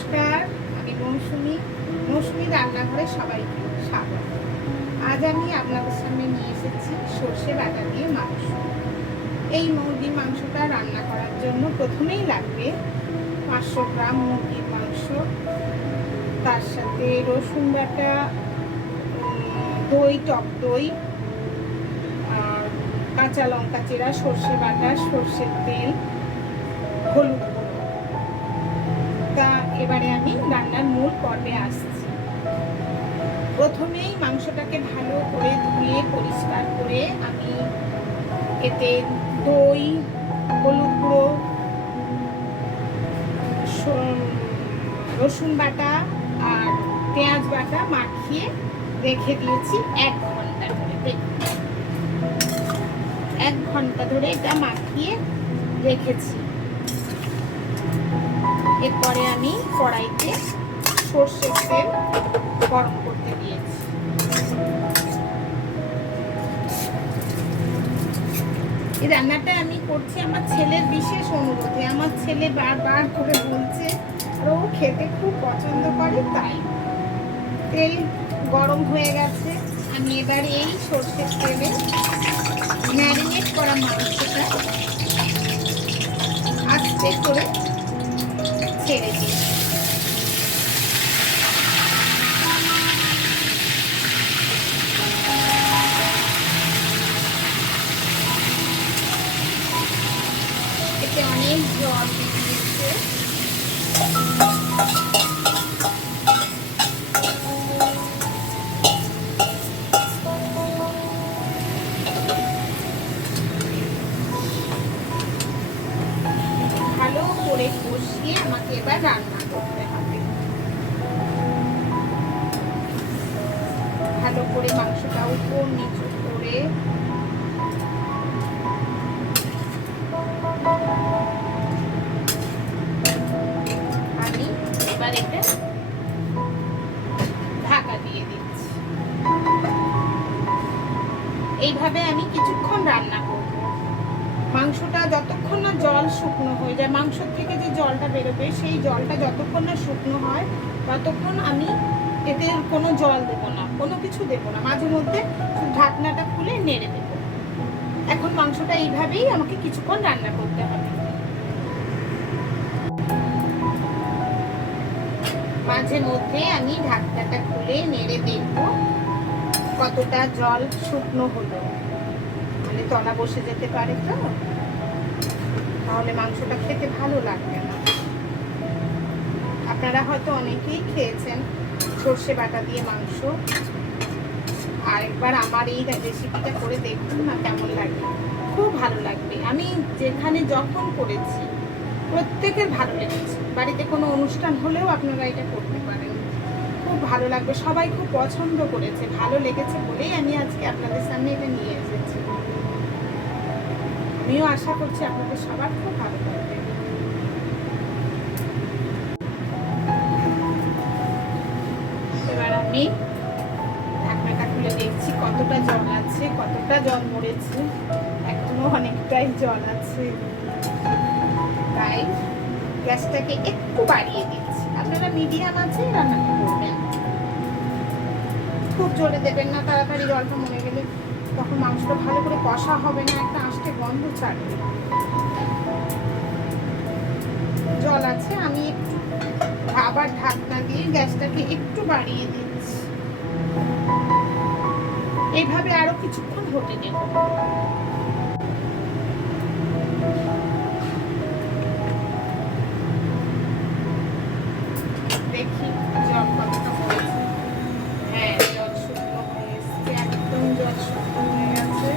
নমস্কার, আমি মৌসুমি রান্নাঘরে সবাইকে স্বাগত। আজ আমি আপনাদের সামনে নিয়ে এসেছি সর্ষে বাটা দিয়ে মাংস। এই মুরগির মাংসটা রান্না করার জন্য প্রথমেই লাগবে 500 গ্রাম মুরগির মাংস, তার সাথে রসুন বাটা, দই, টক দই, আর কাঁচা লঙ্কা চিরা, সর্ষে বাটা, সর্ষের তেল, হলুদ। এবারে আমি রান্নার মূল পর্বে আসছি। প্রথমেই মাংসটাকে ভালো করে ধুয়ে পরিষ্কার করে আমি এতে দই, হলুদ গুঁড়ো, রসুন বাটা আর পেঁয়াজ বাটা মাখিয়ে রেখে দিয়েছি 1 ঘন্টা ধরে। 1 ঘন্টা ধরে এটা মাখিয়ে রেখেছি। এরপরে আমি কড়াইতে সর্ষের তেল গরম করতে দিয়েছি। এই রান্নাটা আমি করছি আমার ছেলের বিশেষ অনুরোধে। আমার ছেলে বারবার করে বলছে আর ও খেতে খুব পছন্দ করে, তাই। তেল গরম হয়ে গেছে, আমি এবার এই সর্ষের তেলে ম্যারিনেট করা মাংসটা আস্তে করে ছেড়ে দিই। এতে অনেক জল দিয়েছে। ভালো করে কষিয়ে আমাকে এবার রান্না করতে হবে। ভালো করে মাংসটা উপর নিচু করে আমি এবার এটা ঢাকা দিয়ে দিচ্ছি। এইভাবে আমি কিছুক্ষণ রান্না করব। মাংসটা যতক্ষণ না জল শুকনো হয়ে যায়, মাংসর থেকে যে জলটা বেরোবে সেই জলটা যতক্ষণ না শুকনো হয় ততক্ষণ আমি এতে কোনো জল দেবো না, কোনো কিছু দেবো না। মাঝে মধ্যে ঢাকনাটা খুলে নেড়ে দেবো। এখন মাংসটা এইভাবেই আমাকে কিছুক্ষণ রান্না করতে হবে। মাঝে মধ্যে আমি ঢাকনাটা খুলে নেড়ে দেখবো কতটা জল শুকনো হলো। মানে তলা বসে যেতে পারে, তো তাহলে মাংসটা খেতে ভালো লাগবে না। আপনারা হয়তো অনেকেই খেয়েছেন সর্ষে বাটা দিয়ে মাংস। আরেকবার আমার এই রেসিপিটা করে দেখুন না, কেমন লাগে। খুব ভালো লাগবে। আমি যেখানে যখন করেছি প্রত্যেকের ভালো লেগেছে। বাড়িতে কোনো অনুষ্ঠান হলেও আপনারা এটা করতে পারেন, খুব ভালো লাগবে। সবাই খুব পছন্দ করেছে, ভালো লেগেছে বলেই আমি আজকে আপনাদের সামনে এটা নিয়ে এসেছি। আমিও আশা করছি আপনাদের সবার খুব ভালো লাগবে। এবার আমি ঢাকনাটা খুলে দেখছি কতটা জল আছে, কতটা জল মরেছে। এখনো অনেকটাই জল আছে, তাই গ্যাসটাকে একটু বাড়িয়ে দিচ্ছি। আপনারা মিডিয়াম আছে রান্নাটা করবেন, খুব জোরে দেবেন না, তাড়াতাড়ি জলটা মরে গেলে তখন মাংসটা ভালো করে কষা হবে না, একটা আষ্টে গন্ধ ছাড়বে। জল আছে, আমি একটু আবার ঢাকনা দিয়ে গ্যাসটাকে একটু বাড়িয়ে দিচ্ছি। এইভাবে আরো কিছুক্ষণ হতে দেব। দেখি জল কতটা হয়েছে। হ্যাঁ, জল শুকনো হয়ে এসছে, একদম জল শুকনো হয়ে গেছে।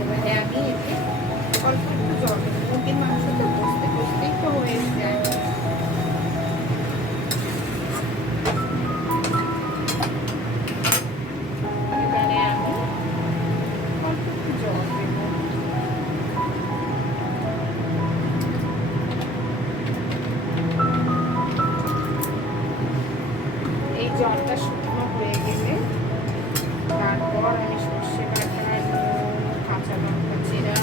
এবারে আমি এতে অল্প একটু জল দেবো। মুরগির মাংস তো কষতে কষতেই তো হয়ে যায়। এবারে আমি অল্প একটু জল দেবো। এই জলটা শুকনো হয়ে গেলে তারপর আমি সর্ষে বাটা, কাঁচা লঙ্কা চিরা,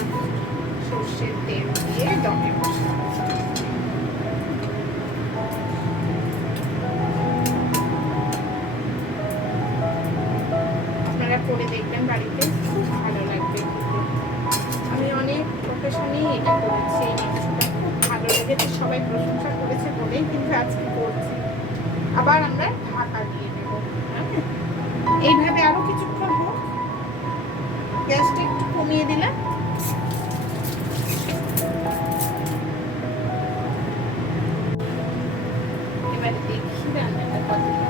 সবাই প্রশংসা করেছে বলেই কিন্তু আজকে করছি। আবার আমরা ঢাকা দিয়ে দেব। এইভাবে আরো কিছুক্ষণ হোক, গ্যাসটা একটু কমিয়ে দিলাম। এবারে দেখি রান্নাটা কতটা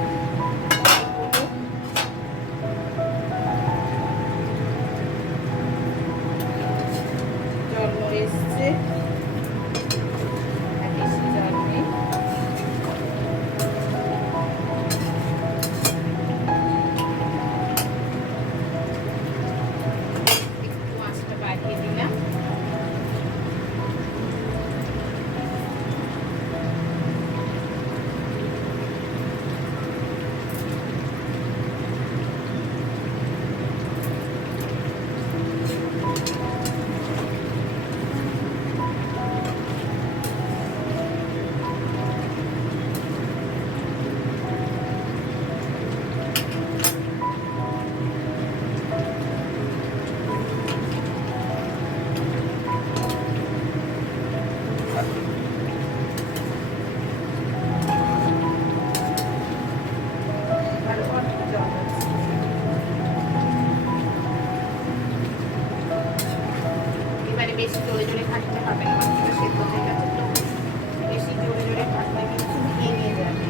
জল মরে এসছে, বেশি জল নেই। একটু আঁচটা বাড়িয়ে দিলাম। বেশি জোরে জোরে থাকতে হবে না, মাছটা সেদ্ধ হয়ে গেছে তো বেশি জোরে জোরে থাকলে কিন্তু ভেঙে যাবে।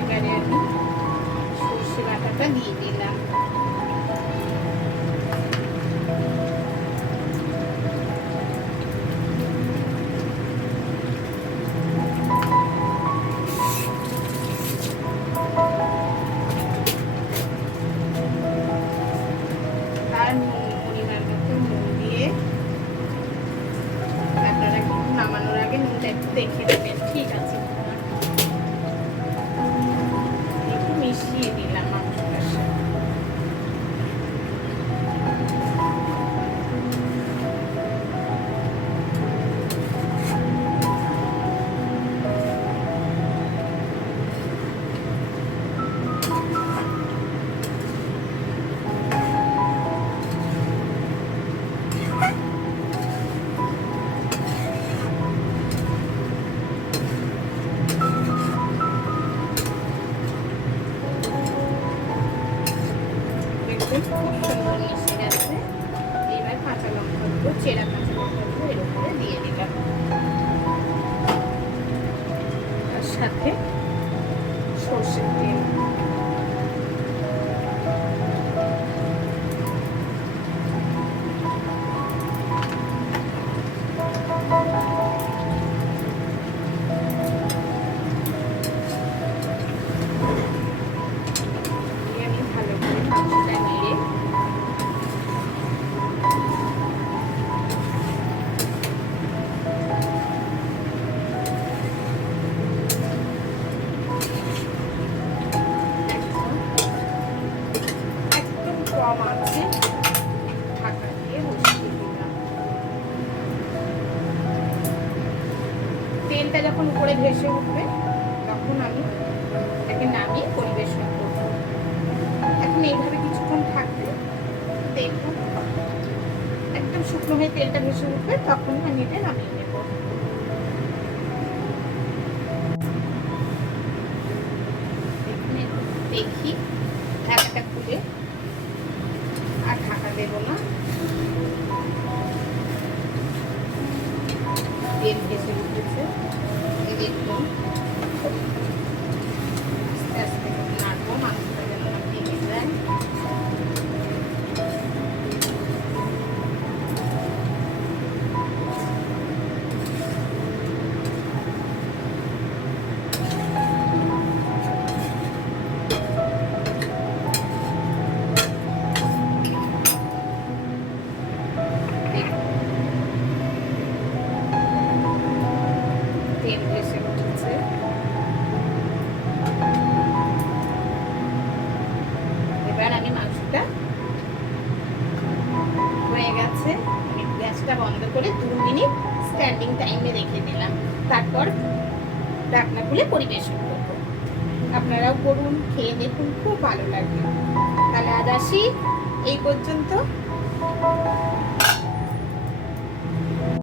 এবারে আমি সর্ষে বাটাটা দিয়ে দিলাম। পরিমাণ মতো নুন দিয়ে, আপনারা কিন্তু নামানোর আগে নুনটা একটু দেখে দেবেন, ঠিক আছে? একটু মিশিয়ে দিলাম মাংসটার সাথে। খুব সুন্দর মিশে গেছে। এবার কাঁচা লঙ্কাগুলো, চেরা কাঁচা লঙ্কাগুলো এর উপরে দিয়ে দিলাম, তার সাথে সর্ষের তেল। আমি ভালো করে মাংসটা নেড়ে একদম কম আছে ঢাকা দিয়ে বসিয়ে দিলাম। তেলটা যখন উপরে ভেসে উঠবে তখন আমি এটাকে নামিয়ে পরিবেশন করব। এখন এইভাবে কিছুক্ষণ থাকবে, দেখুন একদম শুকনো হয়ে তেলটা ভেসে উঠবে, তখন আমি এটা নামিয়ে নেব। দেখি ঢাকাটা খুলে, আর ঢাকা দেব না, তেল ভেসে উঠেছে। দেখুন আস্তে আস্তে নাড়বো, মাংসটা যেন না ভেঙে যায়। তেল ভেসে উঠেছে। এবার আমি মাংসটা হয়ে গেছে, আমি গ্যাসটা বন্ধ করে 2 মিনিট স্ট্যান্ডিং টাইমে রেখে দিলাম, তারপর ঢাকনা খুলে পরিবেশন করব। আপনারাও করুন, খেয়ে দেখুন, খুব ভালো লাগবে। তাহলে আজ আসি, এই পর্যন্ত।